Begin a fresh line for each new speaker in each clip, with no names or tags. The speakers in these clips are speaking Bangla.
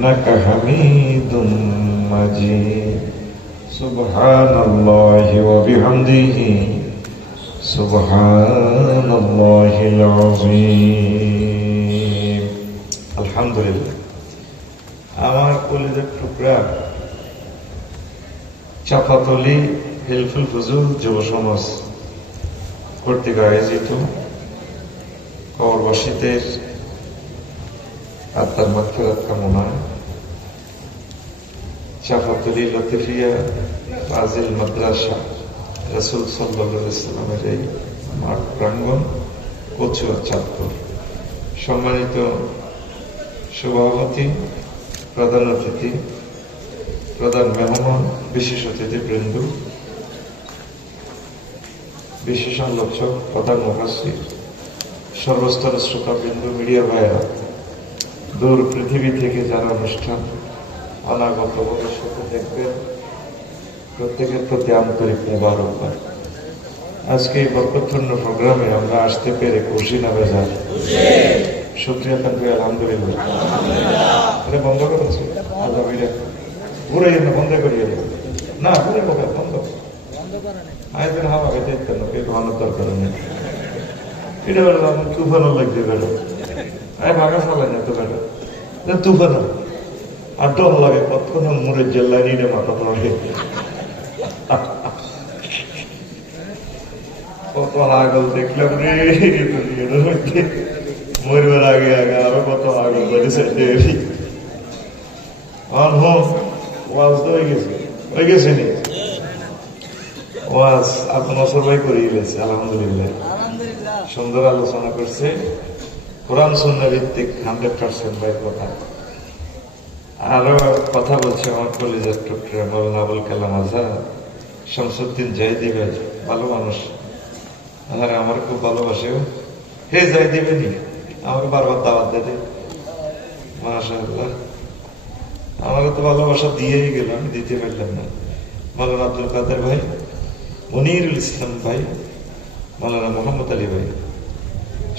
إنك حميد مجيد سبحان الله وبحمده سبحان الله العظيم الحمد لله আমার কলেজের টুকরা চাপাতলি হেলফুল ফুজুল যুব সমাজ কর্তৃক আয়োজিত কবরবাসীদের আত্মার মাত্রাত কামনায় ফাজিল মাদ্রাসা সভাপতি, প্রধান অতিথি, প্রধান মেহমান, বিশেষ অতিথি বৃন্দ বিশেষ আলোচক, প্রধান মুখার্জি সর্বস্তরের শ্রোতাবৃন্দ, মিডিয়া ভাইরা দূর পৃথিবী থেকে যারা অনুষ্ঠান অনাগত ভবিষ্যতে দেখবেন প্রত্যেকের প্রতি আন্তরিক মোবারকবাদ। আজকে এই বরকতপূর্ণ প্রোগ্রামে আমরা আসতে পেরে খুশি না বেজার? শুক্রিয়া থাকবে আলহামদুলিল্লাহ। এটা বন্ধ করেছে আজাবিরা ঘুরে না বন্ধ করিয়ে না, ঘুরে বোকা বন্ধ। আয়তেন হাওয়া বেঁচে কেন কে ঘনার দরকার নেই। এটা আমার তুফানও লাগবে বেড়া না তো তুফান আর ডর লাগে কতক্ষণ মুড়ের জেল্লায় নিয়ে মাথা পড়ে কত দেখলাম রে মরবার আগে আগে আরও কত বেড়েছে হোম ওয়াজ তো হয়ে গেছে। হয়ে গেছে নি? ওয়াজ আপনার সবাই করিয়ে গেছে আলহামদুলিল্লাহ। সুন্দর আলোচনা করছে। কোরআন সন্ধ্যা ভিত্তিক হান্ড্রেড পার্সেন্ট ভাই কথা। আরও কথা বলছে আমার কলেজের টুকরা, মৌলানা আবুল কালাম আজাদ, শামসুদ্দিন জাহিদি ভাই, ভালো মানুষ। আর, আমার খুব ভালোবাসে হে যাই দিবেনি আমাকে বারবার দাওয়াত দেবে মাশাআল্লাহ। আমাকে তো ভালোবাসা দিয়েই গেল, আমি দিতে পারলাম না। মৌলানা আব্দুল কাদের ভাই, মনিরুল ইসলাম ভাই, মৌলানা মোহাম্মদ আলী ভাই।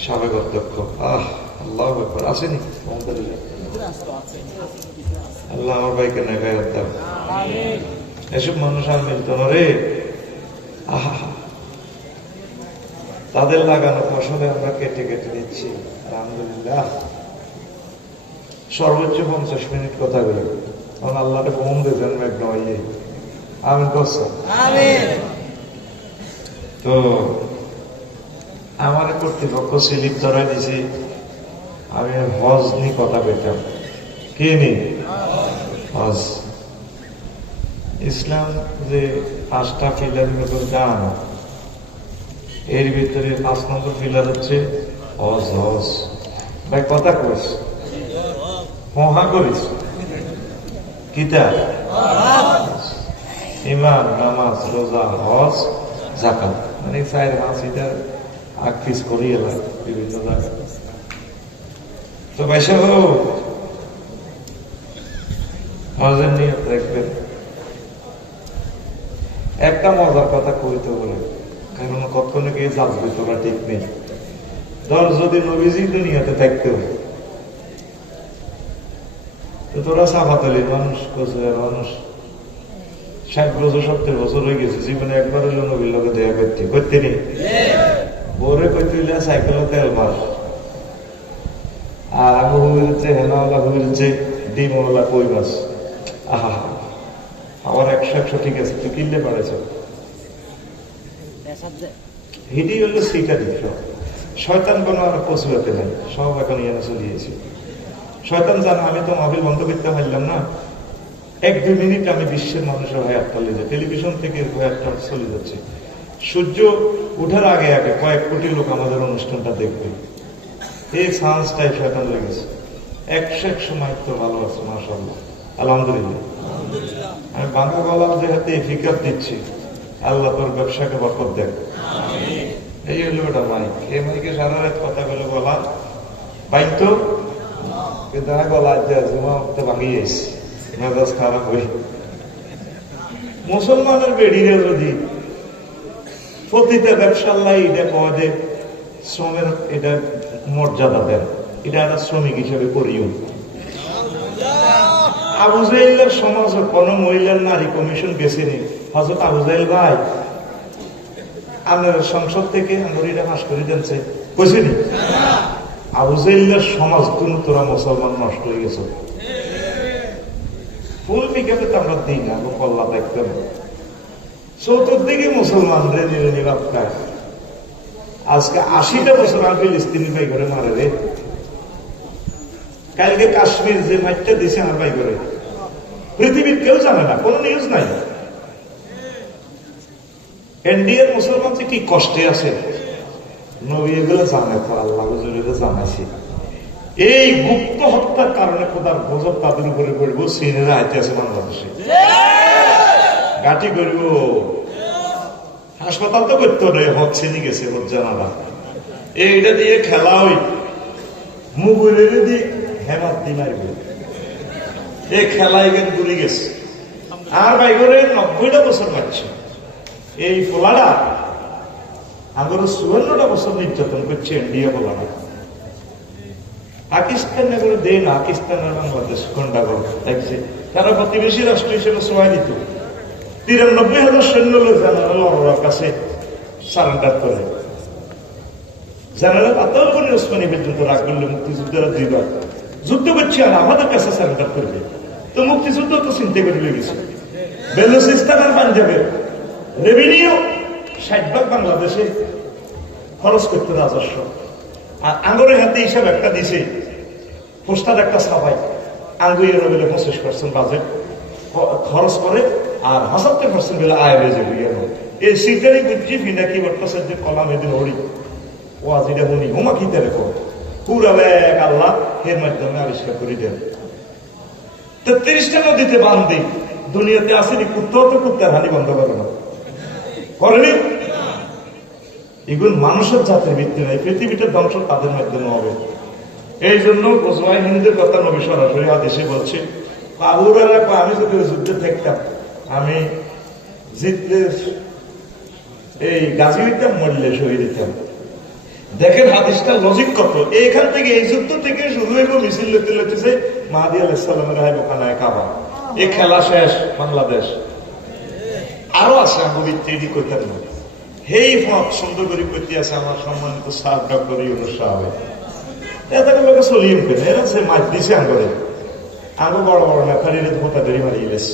সাবেক অধ্যক্ষ। আহ আল্লাহ ব্যাপার। আসেনি? আল্লাহ আমার ভাইকে নেগায় দাও এসব মানুষ আর মিলত না রে। আহা তাদের লাগানো ফসলে আমরা কেটে কেটে দিচ্ছি। আলহামদুলিল্লাহ। সর্বোচ্চ পঞ্চাশ মিনিট কথা বলে। কারণ আল্লাহটা কম দিয়েছেন নয় আমি করছি তো আমার কর্তৃপক্ষ স্লিপ ধরাই দিছি। আমি হজ নিয়ে কথা পেতাম কি নি? হজ। ইসলাম যে পাঁচটা ফিলার মতো গান এর ভিতরে পাঁচ নম্বর ফিলার হচ্ছে হজ হজ। ভাই, কথা কইস। মহা করিস কিতা? ইমান, নামাজ, রোজা, হজ জাকাত মানে চার মাস এটা আকফিস করি এলাম বিভিন্ন তো পয়সা হোক হজের নিয়ত দেখবেন। একটা মজার কথা কইতে বলে কারণ কখনো গিয়ে যাবে তোরা ঠিক নেই। ধর, যদি নবীজি দুনিয়াতে থাকতে হবে তো তোরা সাফাতালি মানুষ কোচের মানুষ। ষাট বছর, সত্তর বছর হয়ে গেছে, জীবনে একবার হইল নবীর লোকে দেয়া করতে করতে নেই। বোরে কইতে সাইকেলে তেল মার আর আমি যে হেনাওয়ালা হুবির ডিমওয়ালা কই মাছ। আহা আমার একশো একশো ঠিক আছে তুই কিনলে পারেছ হিডি হলো সেইটা দিত শয়তান কোনো আর পশুয়াতে নাই সব এখন ইয়ানে চলিয়েছে শয়তান জানে আমি তো মাহবিল বন্ধ করতে পারলাম না। এক দুই মিনিট আমি বিশ্বের মানুষের হয়ে আটকালে যে টেলিভিশন থেকে হয়ে একটা চলে যাচ্ছে। সূর্য উঠার আগে আগে কয়েক কোটি লোক আমাদের অনুষ্ঠানটা দেখবে। এই সায়েন্সটাই শয়তান লেগেছে একশো একশো মাইক তো ভালো আছে মাসাল্লাহ আলহামদুলিল্লাহ। আমি বাংলা গলার যে হাতে ফিকার দিচ্ছি আল্লাহ তোর ব্যবসাকে বরকত দেন। এই হলো ওটা মাইক। এই মাইকে সারা রাত কথা বলে বলা। বাইক তো? কিন্তু আমি গলা যে জমা তো ভাঙিয়েছি মেজাজ খারাপ হয়ে। মুসলমানের বেড়িরে যদি প্রতিটা ব্যবসার লাই এটা কওয়া যে শ্রমের এটা মর্যাদা দেন। এটা একটা শ্রমিক হিসেবে করিও। কোন মহিলার নারী কমিশন হজরত ভাই সংসদ থেকে আঙ্গুরিটা পাশ করে বুঝিনি সমাজ তুমি তোরা মুসলমান নষ্ট হয়ে গেছে। ফুল মিকাতে তো আমরা দিই না কল্লা দেখতাম চতুর্দিকে মুসলমানদের নিরে নিরাপত্তা আজকে আশিটা বছর আর ফিলিস্তিনি ভাই করে মারে রে। কালকে কাশ্মীর যে মাইটটা দিছে আমার ভাই করে। পৃথিবীর কেউ জানে না, কোন নিউজ নাই। ইন্ডিয়ার মুসলমান যে কি কষ্টে আছে, নবী এগুলো জানে তো, আল্লাহ হুজুরেরা জানাইছে। এই গুপ্ত হত্যার কারণে খোদার গজব তাদের উপরে পড়ব সিনেরা আইতে আছে বাংলাদেশে। গাটি করব। হাসপাতাল তো করতে রে হচ্ছে নি গেছে জানালা এইটা দিয়ে খেলা হই মুগুরের দিয়ে হেমাত দি মারবে। এই খেলায় গেন ঘুরে গেছে। আর ভাই করে নব্বইটা বছর পাচ্ছে এই ফোলাটা আগর চুয়ান্নটা বছর নির্যাতন করছে ইন্ডিয়া ফোলাটা। পাকিস্তান করে দেয় না পাকিস্তান আর বাংলাদেশ গন্ডাগোল। দেখছে, তারা প্রতিবেশী রাষ্ট্র হিসেবে সবাই দিত। তিরানব্বই হাজার সৈন্য লোক জেনারেল অরোরার কাছে সারেন্ডার করে। জেনারেল আতাউল গনি ওসমানী পর্যন্ত রাগ করলে মুক্তিযুদ্ধেরা দুইবার যুদ্ধ করছে আর আমাদের কাছে সারেন্ডার করবে। তো মুক্তিযুদ্ধ তো চিন্তা করে লেগেছে। বেলুচিস্তান আর পাঞ্জাবে রেভিনিউ ষাট ভাগ বাংলাদেশে খরচ করতে রাজস্ব। আর আঙ্গুরের হাতে হিসাব একটা দিছে, পোস্টার একটা ছাপাই আঙ্গুরের বেলে পঁচিশ পার্সেন্ট বাজেট খরচ করে আর হাসাত্তর পার্সেন্ট বেলে আয় হয়ে যাবে গেল এই সিটারি গুজি ফিনাকি ভট্টাচার্যের কলাম এদিন হরি। ও আজিটা শুনি হুমা খিতে রেখো পুরা এক আল্লাহ এর মাধ্যমে আবিষ্কার করে দেন তেত্রিশটা নদীতে বান্ধি। দুনিয়াতে আসেনি কুত্তা তো কুত্তার হানি বন্ধ করে না। করেনি? এগুলো মানুষের জাতের ভিত্তি নয় পৃথিবীটা ধ্বংস তাদের মাধ্যমে হবে। এই জন্য গোসবাই হিন্দুদের কথা নবী সরাসরি আদেশে বলছে বাবুরারা কয়, আমি যদি যুদ্ধে থাকতাম আমি জিতলে এই গাছি হইতাম মরলে শহীদ হইতাম। দেখেন হাদিসটা লজিক কত? এইখান থেকে, এই যুদ্ধ থেকে শুরু হইব, মিছিল লেতে মাহাদি আলাইসাল্লামের হাই বোকানায় কাবা। এই খেলা শেষ, বাংলাদেশ। আরও আছে, আমি করতেন না হেই সুন্দর করে করতে আছে আমার সম্মানিত সাহ ডক্টর ইউনুস এদের লোকে চলিয়ে এরা সে মাছ দিছে আঙ্গ বড় বড় নেতারিরে ধোতা মারিয়ে গেছে।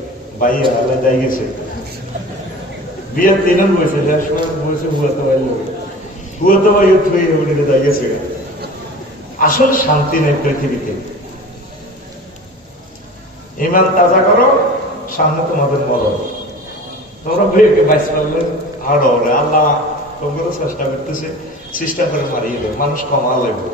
যাই গেছে। বিয়ের বসে শেষ বসে হুয়াতে হুয়াতে যাই গেছে। আসলে শান্তি নেই পৃথিবীতে। ইমান তাজা করো, সামনে তোমাদের মরণ। তোমরা ভেবে বাইশ পারলে আরও আল্লাহ চেষ্টা করতেছে, চেষ্টা করে মারিয়ে দেবে। মানুষ কমা লাগবে